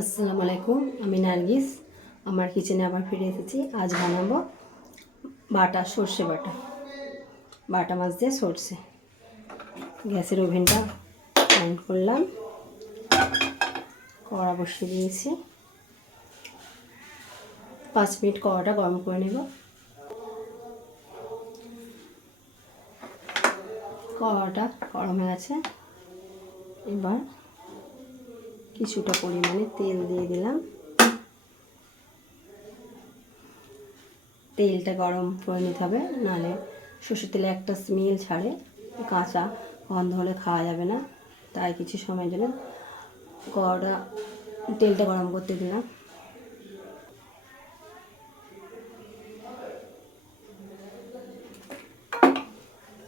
আসসালামু আলাইকুম, আমি নার্গিস। আমার কিচেনে আবার ফিরে এসেছি। আজ বানাবো বাটা, সর্ষে বাটা। বাটা মাছ দিয়ে সর্ষে। গ্যাসের ওভেনটা অন করলাম। কড়া বসিয়ে দিয়েছি। পাঁচ মিনিট কড়াটা গরম করে নেব। কড়াটা গরম হয়ে গেছে। এবার কিছুটা পরিমাণে তেল দিয়ে দিলাম। তেলটা গরম করে নিতে হবে, নাহলে সর্ষের তেলে একটা স্মেল ছাড়ে, কাঁচা গন্ধ হলে খাওয়া যাবে না। তাই কিছু সময় জন্য কড়া তেলটা গরম করতে দিলাম।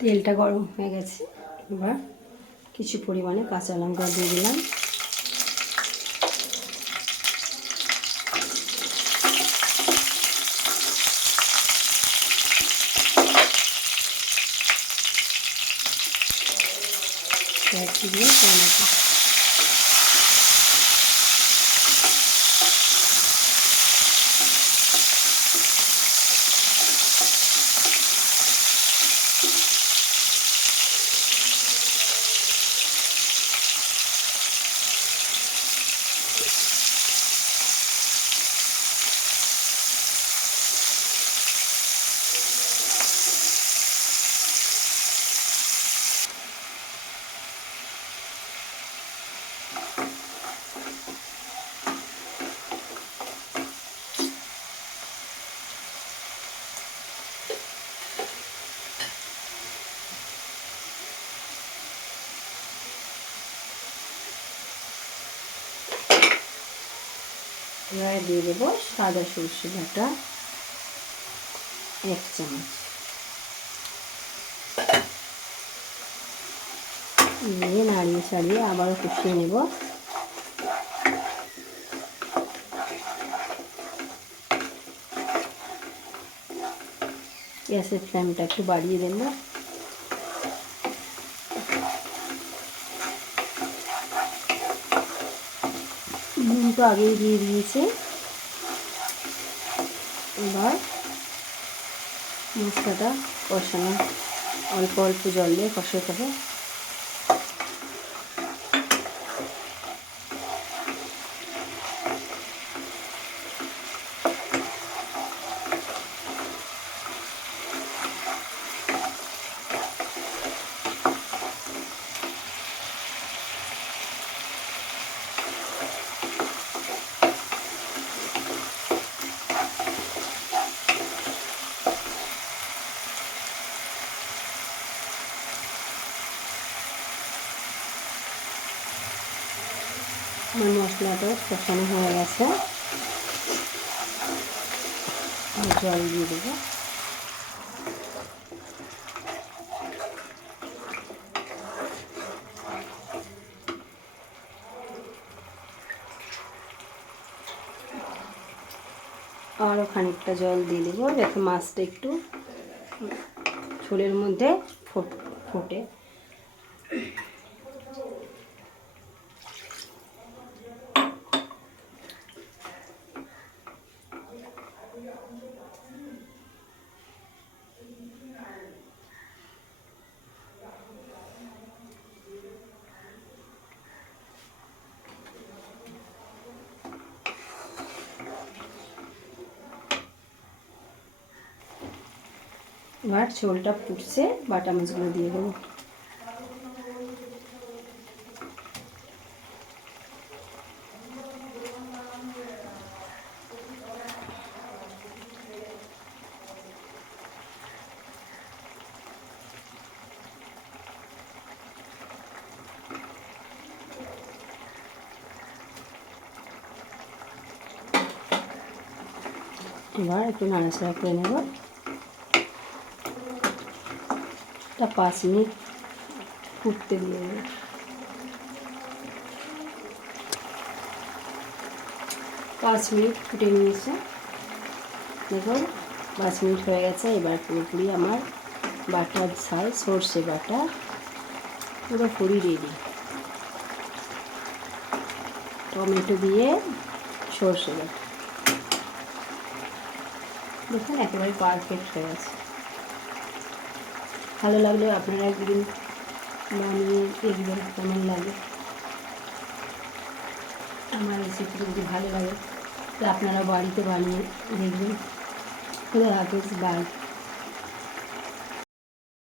তেলটা গরম হয়ে গেছে, এবার কিছু পরিমাণে কাঁচা লঙ্কা দিয়ে দিলাম। কয়েকটি দিয়ে টমেটো এবারে দিয়ে দেবো সাদা সরষে বাটা এক চামচ। দিয়ে নাড়িয়ে ছাড়িয়ে আবারও কষিয়ে নেব। গ্যাসের ফ্লেমটা একটু বাড়িয়ে দেব তো আগেই দিয়ে দিয়েছে। এবার মশলাটা কষানো। অল্প অল্প জল দিয়ে কষাতে হবে। আমার মশলাটা কষানো হয়ে গেছে। জল দিয়ে দেবো। আরও খানিকটা জল দিয়ে দেবো, যাতে মাছটা একটু ঝোলের মধ্যে ফোটে। এবার ঝোলটা ফুটছে বাটা মাছগুলো দিয়ে দেবো। এবার একটু নাড়াচাড়া করে নেব। তা পাঁচ মিনিট ফুটতে দিয়ে দেবো। পাঁচ মিনিট ফুটে নিয়েছে। দেখুন, পাঁচ মিনিট হয়ে গেছে, এবার পুরোপুরি আমার বাটার ছাই সর্ষে বাটা পুরোপুরি রেডি টমেটো দিয়ে সর্ষে বাটা। দেখুন, একেবারে পারফেক্ট হয়ে গেছে। ভালো লাগলে, আপনারা একদিন বানিয়ে দেখবেন কেমন লাগে। আমার রেসিপি যদি ভালো লাগে, তো আপনারা বাড়িতে বানিয়ে দেখবেন। খুবই হাফিজ বাই